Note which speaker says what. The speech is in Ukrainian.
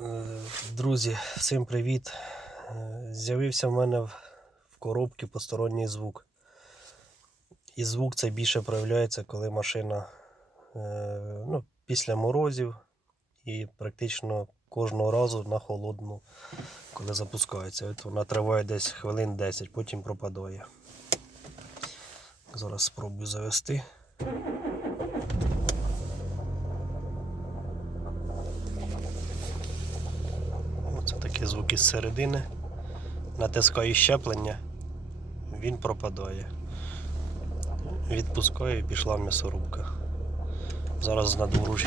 Speaker 1: Е, Друзі, всім привіт. Е, З'явився в мене в коробці посторонній звук. І звук цей більше проявляється, коли машина е, ну, після морозів і практично кожного разу на холодну, коли запускається. От вона триває десь хвилин 10, потім пропадає. Зараз спробую завести. Оце такі звуки з середини. Натискаю щеплення, він пропадає. Відпускаю і пішла м'ясорубка. Зараз з надвору